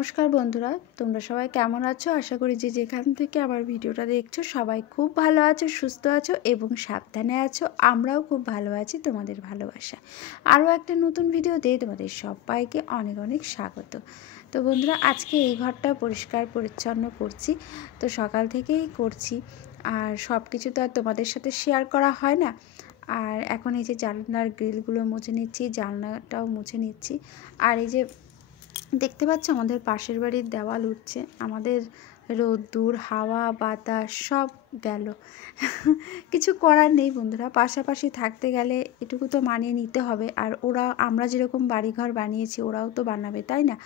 নমস্কার বন্ধুরা, তোমরা সবাই কেমন আছো? আশা করি যে যেখান থেকে আমার ভিডিওটা দেখছো সবাই খুব ভালো আছো, সুস্থ আছো এবং সাবধানে আছো। আমরাও খুব ভালো আছি তোমাদের ভালোবাসা। আরও একটা নতুন ভিডিওতে তোমাদের সবাইকে অনেক অনেক স্বাগত। তো বন্ধুরা, আজকে এই ঘরটা পরিষ্কার পরিচ্ছন্ন করছি। তো সকাল থেকেই করছি, আর সব কিছু তো আর তোমাদের সাথে শেয়ার করা হয় না। আর এখন এই যে জানলার গ্রিলগুলো মুছে নিচ্ছি, জানলাটাও মুছে নিচ্ছি। আর এই যে দেখতে পাচ্ছ আমাদের পাশের বাড়ির দেওয়াল উঠছে, আমাদের রোদ্দুর হাওয়া বাতাস সব গেল। কিছু করার নেই বন্ধুরা, পাশাপাশি থাকতে গেলে এটুকু তো মানিয়ে নিতে হবে। আর আমরা যেরকম বাড়িঘর বানিয়েছি ওরাও তো বানাবে, তাই না?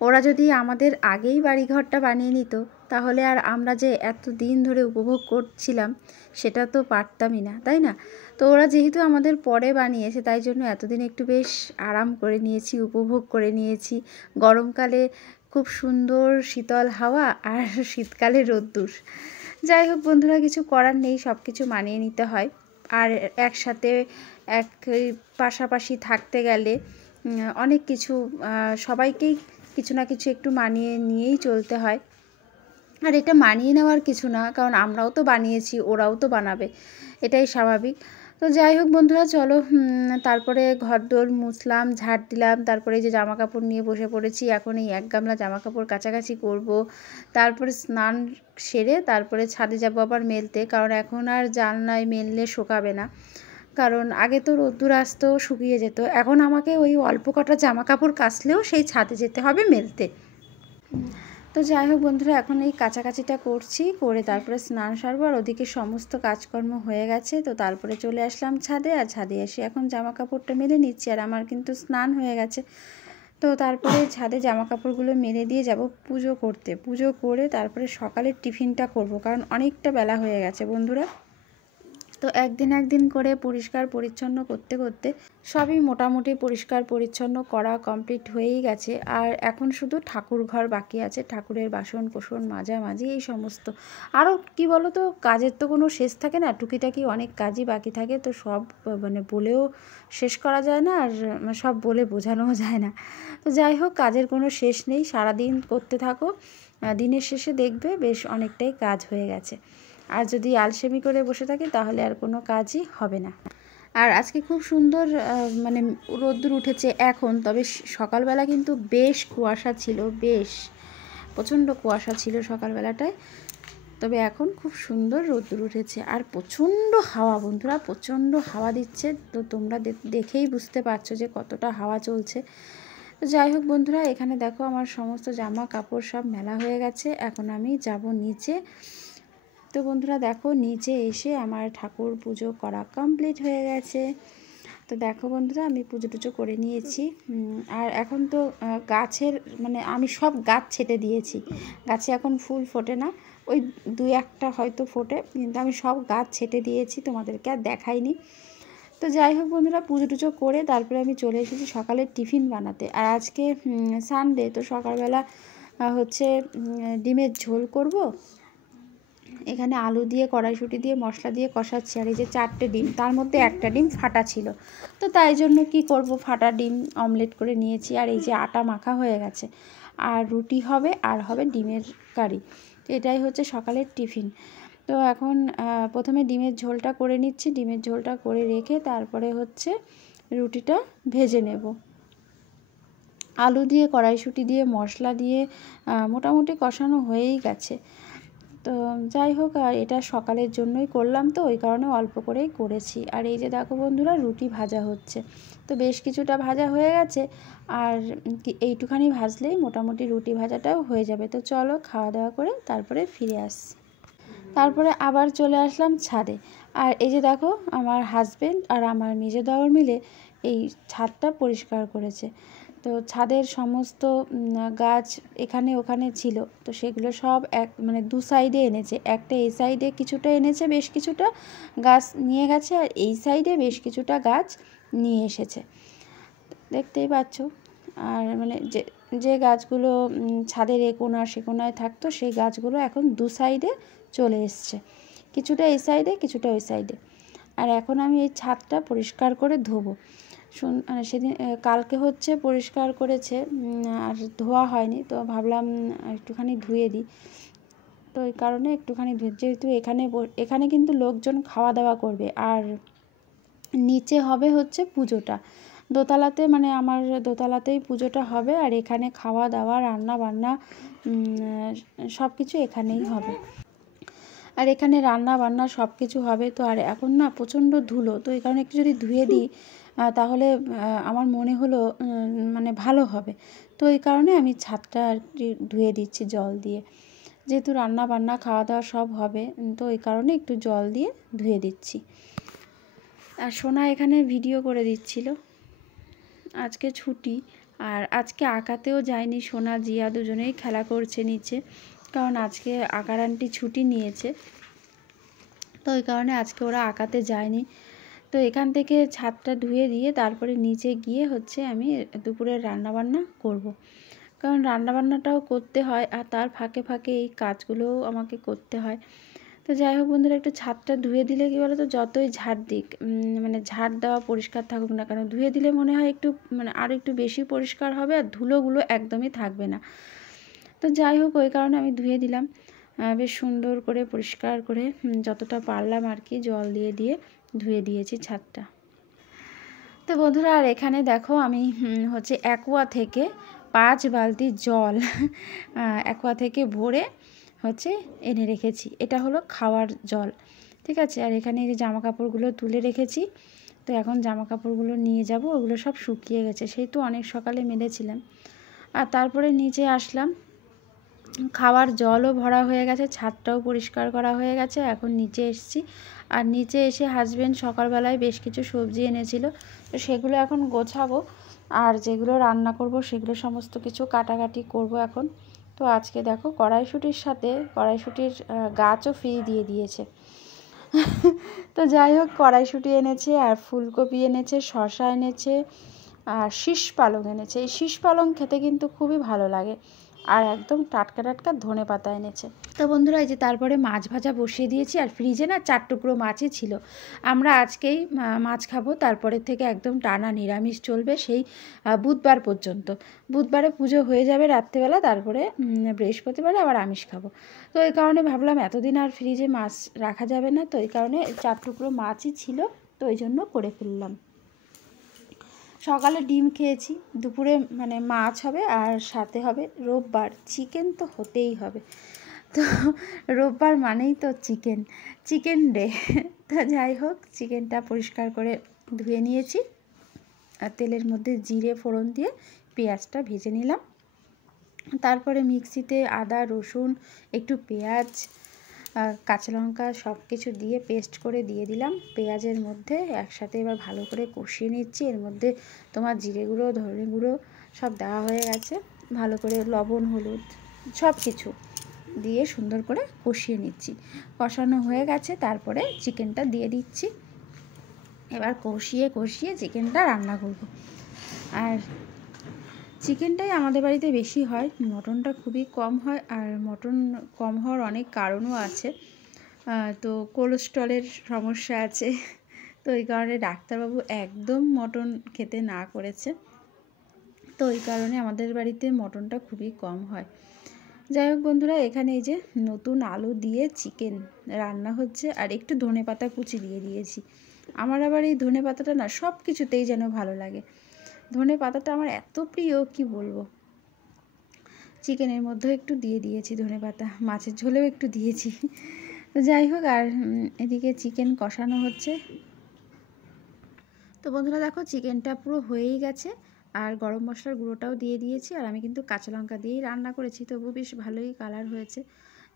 ওরা যদি আমাদের আগেই বাড়িঘরটা বানিয়ে নিত তাহলে আর আমরা যে এত দিন ধরে উপভোগ করছিলাম সেটা তো পারতামই না, তাই না? তো ওরা যেহেতু আমাদের পরে বানিয়েছে তাই জন্য এতদিন একটু বেশ আরাম করে নিয়েছি, উপভোগ করে নিয়েছি। গরমকালে খুব সুন্দর শীতল হাওয়া আর শীতকালে রোদ্দুর। যাই হোক বন্ধুরা, কিছু করার নেই, সব কিছু মানিয়ে নিতে হয়। আর একসাথে পাশাপাশি থাকতে গেলে অনেক কিছু সবাইকেই কিছু না কিছু একটু মানিয়ে নিয়েই চলতে হয়। আর এটা মানিয়ে নেওয়ার কিছু না, কারণ আমরাও তো বানিয়েছি, ওরাও তো বানাবে, এটাই স্বাভাবিক। তো যাই হোক বন্ধুরা, চলো তারপরে ঘরদোর মুছলাম, ঝাড় দিলাম, তারপরে যে জামা কাপড় নিয়ে বসে পড়েছি। এখন এই এক গামলা জামা কাপড় কাছাকাছি করব, তারপরে স্নান সেরে তারপরে ছাদে যাব আবার মেলতে, কারণ এখন আর জানলায় মেললে শুকাবে না। কারণ আগে তো রোদ্দুর আসতো, শুকিয়ে যেত, এখন আমাকে ওই অল্প কটা জামা কাপড় কাচলেও সেই ছাদে যেতে হবে মেলতে। তো যাই হোক বন্ধুরা, এখন এই কাছাকাছিটা করছি, করে তারপরে স্নান সারবো। আর ওদিকে সমস্ত কাজকর্ম হয়ে গেছে, তো তারপরে চলে আসলাম ছাদে। আর ছাদে এসে এখন জামা কাপড়টা মেলে নিচ্ছি, আর আমার কিন্তু স্নান হয়ে গেছে। তো তারপরে ছাদে জামা কাপড়গুলো মেলে দিয়ে যাব পুজো করতে। পুজো করে তারপরে সকালের টিফিনটা করব, কারণ অনেকটা বেলা হয়ে গেছে বন্ধুরা। তো একদিন করে পরিষ্কার পরিচ্ছন্ন করতে করতে সবই মোটামুটি পরিষ্কার পরিচ্ছন্ন করা কমপ্লিট হয়েই গেছে। আর এখন শুধু ঠাকুর ঘর বাকি আছে, ঠাকুরের বাসন কোসন মাজামাজি এই সমস্ত। আরও কি বলো তো, কাজের তো কোনো শেষ থাকে না, টুকিটাকি অনেক কাজই বাকি থাকে। তো সব বলেও শেষ করা যায় না, আর সব বলে বোঝানোও যায় না। তো যাই হোক, কাজের কোনো শেষ নেই, সারাদিন করতে থাকো, দিনের শেষে দেখবে বেশ অনেকটাই কাজ হয়ে গেছে। আর যদি আলসেমি করে বসে থাকি তাহলে আর কোনো কাজই হবে না। আর আজকে খুব সুন্দর রোদ্দুর উঠেছে এখন, তবে সকালবেলা কিন্তু বেশ কুয়াশা ছিল, বেশ প্রচণ্ড কুয়াশা ছিল সকালবেলাটায়। তবে এখন খুব সুন্দর রোদ্দুর উঠেছে, আর প্রচণ্ড হাওয়া বন্ধুরা, প্রচণ্ড হাওয়া দিচ্ছে। তো তোমরা দেখেই বুঝতে পারছো যে কতটা হাওয়া চলছে। তো যাই হোক বন্ধুরা, এখানে দেখো আমার সমস্ত জামা কাপড় সব মেলা হয়ে গেছে। এখন আমি যাব নিচে। তো বন্ধুরা দেখো, নিচে এসে আমার ঠাকুর পুজো করা কমপ্লিট হয়ে গেছে। তো দেখো বন্ধুরা, আমি পুজো টুজো করে নিয়েছি। আর এখন তো গাছের আমি সব গাছ ছেটে দিয়েছি। গাছে এখন ফুল ফোটে না, ওই দুই একটা হয়তো ফোটে, কিন্তু আমি সব গাছ ছেটে দিয়েছি, তোমাদেরকে আর দেখাইনি। তো যাই হোক বন্ধুরা, পুজো টুজো করে তারপরে আমি চলে এসেছি সকালের টিফিন বানাতে। আর আজকে সানডে, তো সকালবেলা হচ্ছে ডিমের ঝোল করব। এখানে আলু দিয়ে কড়াইশুঁটি দিয়ে মশলা দিয়ে কষাচ্ছি। আর এই যে 4টে ডিম, তার মধ্যে একটা ডিম ফাটা ছিল, তো তাই জন্য কি করব, ফাটা ডিম অমলেট করে নিয়েছি। আর এই যে আটা মাখা হয়ে গেছে, আর রুটি হবে, আর হবে ডিমের কারি। তো এটাই হচ্ছে সকালের টিফিন। তো এখন প্রথমে ডিমের ঝোলটা করে নিচ্ছি, ডিমের ঝোলটা করে রেখে তারপরে হচ্ছে রুটিটা ভেজে নেব। আলু দিয়ে কড়াইশুঁটি দিয়ে মশলা দিয়ে মোটামুটি কষানো হয়েই গেছে। তো যাই হোক, আর এটা সকালের জন্যই করলাম, তো ওই কারণে অল্প করেই করেছি। আর এই যে দেখো বন্ধুরা, রুটি ভাজা হচ্ছে। তো বেশ কিছুটা ভাজা হয়ে গেছে, আর এইটুখানি ভাজলেই মোটামুটি রুটি ভাজাটাও হয়ে যাবে। তো চলো খাওয়া দাওয়া করে তারপরে ফিরে আসছি। তারপরে আবার চলে আসলাম ছাদে। আর এই যে দেখো, আমার হাজবেন্ড আর আমার মেজো দেওর মিলে এই ছাদটা পরিষ্কার করেছে। তো ছাদের সমস্ত গাছ এখানে ওখানে ছিল, তো সেগুলো সব দু সাইডে এনেছে। একটা এই সাইডে কিছুটা এনেছে, বেশ কিছুটা গাছ নিয়ে গেছে, আর এই সাইডে বেশ কিছুটা গাছ নিয়ে এসেছে, দেখতেই পাচ্ছ। আর যে যে গাছগুলো ছাদের এ কোণা সে কোণায় থাকতো, সেই গাছগুলো এখন দু সাইডে চলে এসছে, কিছুটা এই সাইডে কিছুটা ওই সাইডে। আর এখন আমি এই ছাদটা পরিষ্কার করে ধোবো। মানে সেদিন কালকে হচ্ছে পরিষ্কার করেছে, আর ধোয়া হয়নি, তো ভাবলাম একটুখানি ধুয়ে দিই। তো এই কারণে একটুখানি যেহেতু এখানে কিন্তু লোকজন খাওয়া দাওয়া করবে, আর নিচে হবে হচ্ছে পুজোটা দোতলাতে, মানে আমার দোতলাতেই পুজোটা হবে, আর এখানে খাওয়া দাওয়া রান্না বান্না সব কিছু এখানেই হবে। আর এখানে রান্না বান্না সব কিছু হবে। তো আর এখন না প্রচণ্ড ধুলো, তো এই কারণে একটু যদি ধুয়ে দিই তাহলে আমার মনে হলো মানে ভালো হবে। তো এই কারণে আমি ছাদটা আর কি ধুয়ে দিচ্ছি জল দিয়ে, যেহেতু রান্না বান্না খাওয়া দাওয়া সব হবে, তো এই কারণে একটু জল দিয়ে ধুয়ে দিচ্ছি। আর সোনা এখানে ভিডিও করে দিচ্ছিল। আজকে ছুটি, আর আজকে আঁকাতেও যায়নি সোনা জিয়া, দুজনেই খেলা করছে নিচে, কারণ আজকে আঁকার আন্টি ছুটি নিয়েছে, তো ওই কারণে আজকে ওরা আঁকাতে যায়নি। তো এখান থেকে ছাদটা ধুয়ে দিয়ে তারপরে নিচে গিয়ে হচ্ছে আমি দুপুরের রান্নাবান্না করব। কারণ রান্নাবান্নাটাও করতে হয়, আর তার ফাঁকে ফাঁকে এই কাজগুলোও আমাকে করতে হয়। তো যাই হোক বন্ধুরা, একটু ছাদটা ধুয়ে দিলে কী বলো তো, যতই ঝাড় দিক মানে ঝাড় দেওয়া পরিষ্কার থাকুক না কেন, ধুয়ে দিলে মনে হয় একটু মানে আরও একটু বেশি পরিষ্কার হবে, আর ধুলোগুলো একদমই থাকবে না। তো যাই হোক ওই কারণে আমি ধুয়ে দিলাম, বেশ সুন্দর করে পরিষ্কার করে যতটা পারলাম আর কি জল দিয়ে দিয়ে ধুয়ে দিয়েছি ছাদটা। তো বন্ধুরা, আর এখানে দেখো আমি হচ্ছে অ্যাকোয়া থেকে 5 বালতি জল অ্যাকোয়া থেকে ভরে হচ্ছে এনে রেখেছি। এটা হলো খাওয়ার জল, ঠিক আছে। আর এখানে এই যে জামা কাপড়গুলো তুলে রেখেছি, তো এখন জামা কাপড়গুলো নিয়ে যাব, ওগুলো সব শুকিয়ে গেছে, সেই তো অনেক সকালে মেলেছিলাম। আর তারপরে নিচে আসলাম, খাওয়ার জলও ভরা হয়ে গেছে, ছাদটাও পরিষ্কার করা হয়ে গেছে। এখন নিচে এসেছি, আর নিচে এসে হাজবেন্ড সকালবেলায় বেশ কিছু সবজি এনেছিল, তো সেগুলো এখন গোছাবো, আর যেগুলো রান্না করব সেগুলো সমস্ত কিছু কাটাকাটি করব এখন। তো আজকে দেখো কড়াইশুঁটির সাথে কড়াইশুঁটির গাছও ফ্রি দিয়ে দিয়েছে। তো যাই হোক, কড়াইশুঁটি এনেছে, আর ফুলকপি এনেছে, শসা এনেছে, আর শীষ পালং এনেছে। এই শীষ পালং খেতে কিন্তু খুবই ভালো লাগে, আর একদম টাটকা টাটকা ধনে পাতা এনেছে। তো বন্ধুরা, এই যে তারপরে মাছ ভাজা বসিয়ে দিয়েছি, আর ফ্রিজে না 4 টুকরো মাছই ছিল। আমরা আজকেই মাছ খাবো, তারপরের থেকে একদম টানা নিরামিষ চলবে সেই বুধবার পর্যন্ত। বুধবারে পুজো হয়ে যাবে রাত্রেবেলা, তারপরে বৃহস্পতিবারে আবার আমিষ খাবো। তো এই কারণে ভাবলাম এতদিন আর ফ্রিজে মাছ রাখা যাবে না, তো এই কারণে 4 টুকরো মাছই ছিল, তো ওই জন্য করে ফেললাম। সকালে ডিম খেয়েছি, দুপুরে মানে মাছ হবে, আর সাথে হবে রোববার চিকেন, তো হতেই হবে। তো রোববার মানেই তো চিকেন ডে। তো যাই হোক, চিকেনটা পরিষ্কার করে ধুয়ে নিয়েছি, আর তেলের মধ্যে জিরে ফোড়ন দিয়ে পেঁয়াজটা ভেজে নিলাম। তারপরে মিক্সিতে আদা রসুন একটু পেঁয়াজ কাঁচা লঙ্কা সব কিছু দিয়ে পেস্ট করে দিয়ে দিলাম পেঁয়াজের মধ্যে একসাথে। এবার ভালো করে কষিয়ে নিচ্ছি, এর মধ্যে তোমার জিরে গুঁড়ো ধনে গুঁড়ো সব দেওয়া হয়ে গেছে, ভালো করে লবণ হলুদ সব কিছু দিয়ে সুন্দর করে কষিয়ে নিচ্ছি। কষানো হয়ে গেছে, তারপরে চিকেনটা দিয়ে দিচ্ছি। এবার কষিয়ে কষিয়ে চিকেনটা রান্না করব। আর চিকেনটাই আমাদের বাড়িতে বেশি হয়, মটনটা খুবই কম হয়, আর মটন কম হওয়ার অনেক কারণও আছে। তো কোলেস্ট্রলের সমস্যা আছে, তো এই কারণে ডাক্তারবাবু একদম মটন খেতে না করেছে, তো এই কারণে আমাদের বাড়িতে মটনটা খুবই কম হয়। যাই হোক বন্ধুরা, এখানে এই যে নতুন আলু দিয়ে চিকেন রান্না হচ্ছে, আর একটু ধনেপাতা কুচি দিয়ে দিয়েছি। আমার আবার এই ধনেপাতাটা না সব কিছুতেই যেন ভালো লাগে, ধনেপাতাটা আমার এত প্রিয় কি বলবো। চিকেনের মধ্যেও একটু দিয়ে দিয়েছি ধনেপাতা, মাছের ঝোলেও একটু দিয়েছি। তো যাই হোক, আর এদিকে চিকেন কষানো হচ্ছে। তো বন্ধুরা দেখো, চিকেনটা পুরো হয়েই গেছে, আর গরম মশলার গুঁড়োটাও দিয়ে দিয়েছি, আর আমি কিন্তু কাঁচা লঙ্কা দিয়েই রান্না করেছি, তবু বেশ ভালোই কালার হয়েছে।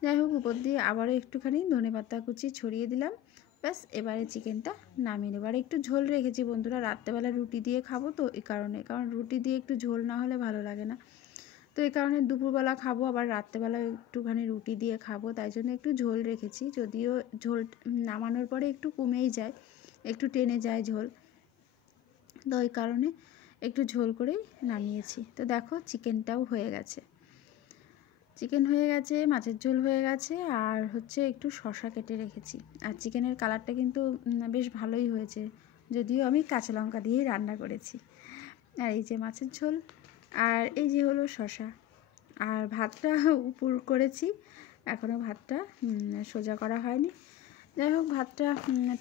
যাই হোক, উপর দিয়ে আবারও একটুখানি ধনেপাতা কুচি ছড়িয়ে দিলাম, ব্যাস এবারে চিকেনটা নামিয়ে নেব। আর একটু ঝোল রেখেছি বন্ধুরা, রাত্রেবেলা রুটি দিয়ে খাবো, তো এই কারণে, কারণ রুটি দিয়ে একটু ঝোল না হলে ভালো লাগে না, তো এই কারণে দুপুরবেলা খাবো, আবার রাত্রেবেলা একটুখানি রুটি দিয়ে খাবো, তাই জন্য একটু ঝোল রেখেছি। যদিও ঝোল নামানোর পরে একটু কমেই যায়, একটু টেনে যায় ঝোল, তো ওই কারণে একটু ঝোল করেই নামিয়েছি। তো দেখো চিকেনটাও হয়ে গেছে, চিকেন হয়ে গেছে, মাছের ঝোল হয়ে গেছে, আর হচ্ছে একটু শসা কেটে রেখেছি। আর চিকেনের কালারটা কিন্তু বেশ ভালোই হয়েছে, যদিও আমি কাঁচা লঙ্কা দিয়েই রান্না করেছি। আর এই যে মাছের ঝোল, আর এই যে হলো শসা, আর ভাতটা উপর করেছি, এখনও ভাতটা সোজা করা হয়নি। যাই হোক, ভাতটা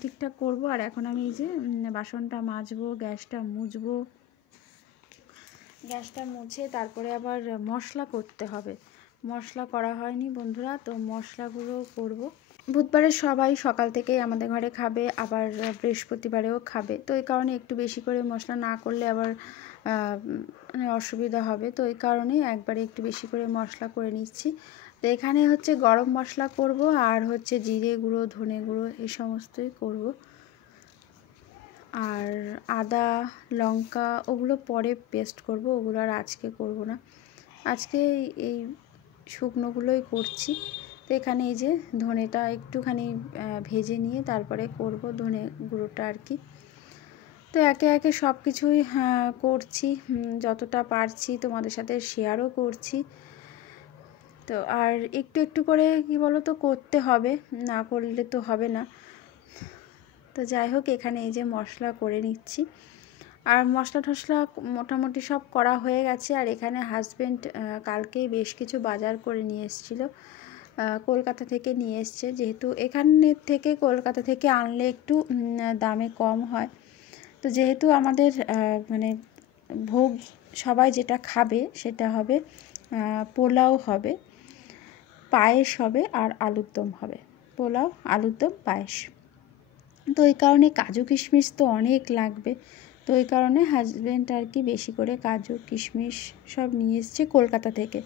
ঠিকঠাক করব। আর এখন আমি এই যে বাসনটা মাজবো, গ্যাসটা মুছবো, গ্যাসটা মুছে তারপরে আবার মশলা করতে হবে। মশলা করা হয়নি বন্ধুরা, তো মশলাগুলো করব। বুধবারে সবাই সকাল থেকেই আমাদের ঘরে খাবে, আবার বৃহস্পতিবারেও খাবে, তো এই কারণে একটু বেশি করে মশলা না করলে আবার মানে অসুবিধা হবে, তো এই কারণে একবারে একটু বেশি করে মশলা করে নিচ্ছি। তো এখানে হচ্ছে গরম মশলা করব, আর হচ্ছে জিরে গুঁড়ো, ধনে গুঁড়ো, এই সমস্তই করব। আর আদা লঙ্কা ওগুলো পরে পেস্ট করব, ওগুলো আর আজকে করব না, আজকে এই শুকনোগুলোই করছি। তো এখানে এই যে ধনেটা একটুখানি ভেজে নিয়ে তারপরে করব ধনে গুঁড়োটা আর কি। তো একে একে সব কিছুই করছি, যতটা পারছি তোমাদের সাথে শেয়ারও করছি। তো আর একটু একটু করে কি বলো তো করতে হবে, না করলে তো হবে না। তো যাই হোক, এখানে এই যে মশলা করে নিচ্ছি, আর মশলা টশলা মোটামুটি সব করা হয়ে গেছে। আর এখানে হাজব্যান্ড কালকেই বেশ কিছু বাজার করে নিয়ে এসেছিলো, কলকাতা থেকে নিয়ে এসছে, যেহেতু এখানের থেকে কলকাতা থেকে আনলে একটু দামে কম হয়। তো যেহেতু আমাদের মানে ভোগ সবাই যেটা খাবে সেটা হবে পোলাও হবে, পায়েস হবে, আর আলুর দম হবে। পোলাও, আলুর দম, পায়েস। তো এই কারণে কাজু কিশমিশ তো অনেক লাগবে, তো এই কারণে হাজব্যান্ড আর কি বেশি করে কাজু কিশমিশ সব নিয়ে এসছে কলকাতা থেকে।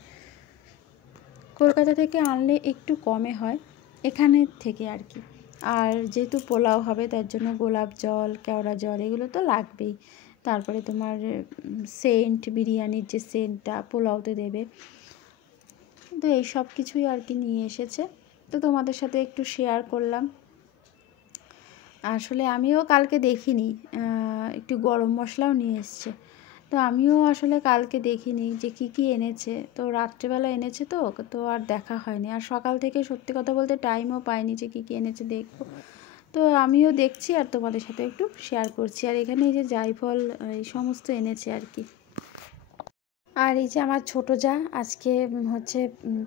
কলকাতা থেকে আনলে একটু কমে হয় এখানের থেকে আর কি। আর যেহেতু পোলাও হবে তার জন্য গোলাপ জল, কেওড়া জল এগুলো তো লাগবেই। তারপরে তোমার সেন্ট, বিরিয়ানির যে সেন্টটা পোলাওতে দেবে, তো এই সব কিছুই আর কি নিয়ে এসেছে, তো তোমাদের সাথে একটু শেয়ার করলাম। আসলে আমিও কালকে দেখিনি, একটু গরম মশলাও নিয়ে এসছে, তো আমিও আসলে কালকে দেখিনি যে কি কি এনেছে, তো রাত্রেবেলা এনেছে, তো আর দেখা হয়নি। আর সকাল থেকে সত্যি কথা বলতে টাইমও পাইনি যে কি কি এনেছে দেখবো, তো আমিও দেখছি আর তোমাদের সাথে একটু শেয়ার করছি। আর এখানে এই যে জায়ফল এই সমস্ত এনেছে আর কি। আর এই যে আমার ছোটো যা আজকে হচ্ছে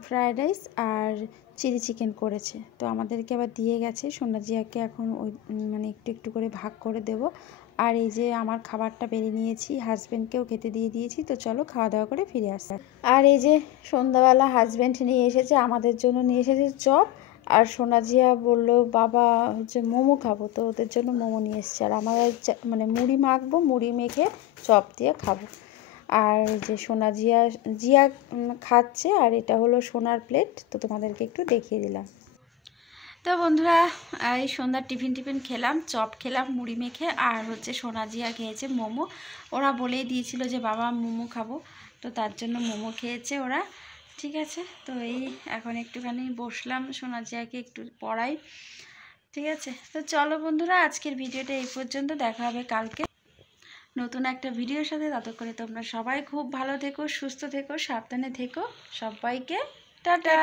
ফ্রায়েড রাইস আর চিলি চিকেন করেছে, তো আমাদেরকে আবার দিয়ে গেছে। সোনাজিয়াকে এখন ওই মানে একটু একটু করে ভাগ করে দেব। আর এই যে আমার খাবারটা বেড়ে নিয়েছি, হাজব্যান্ডকেও খেতে দিয়ে দিয়েছি, তো চলো খাওয়া দাওয়া করে ফিরে আসতে। আর এই যে সন্ধ্যাবেলা হাজব্যান্ড নিয়ে এসেছে, আমাদের জন্য নিয়ে এসেছে চপ, আর সোনাজিয়া বললো বাবা হচ্ছে মোমো খাবো, তো ওদের জন্য মোমো নিয়ে এসছে। আর আমাদের মানে মুড়ি মাখবো, মুড়ি মেখে চপ দিয়ে খাবো। আর যে জিয়া খাচ্ছে, আর এটা হলো সোনার প্লেট, তো তোমাদেরকে একটু দেখিয়ে দিলাম। তো বন্ধুরা, এই সন্ধ্যার টিফিন খেলাম, চপ খেলাম মুড়ি মেখে, আর হচ্ছে জিয়া খেয়েছে মোমো। ওরা বলেই দিয়েছিল যে বাবা মোমো খাবো, তো তার জন্য মোমো খেয়েছে ওরা। ঠিক আছে, তো এই এখন একটুখানি বসলাম, জিয়াকে একটু পড়াই। ঠিক আছে, তো চলো বন্ধুরা, আজকের ভিডিওটা এই পর্যন্ত, দেখা হবে কালকে নতুন একটা ভিডিওর সাথে। ততক্ষণে তোমরা সবাই খুব ভালো থেকো, সুস্থ থেকো, সাবধানে থেকো। সবাইকে টাটা।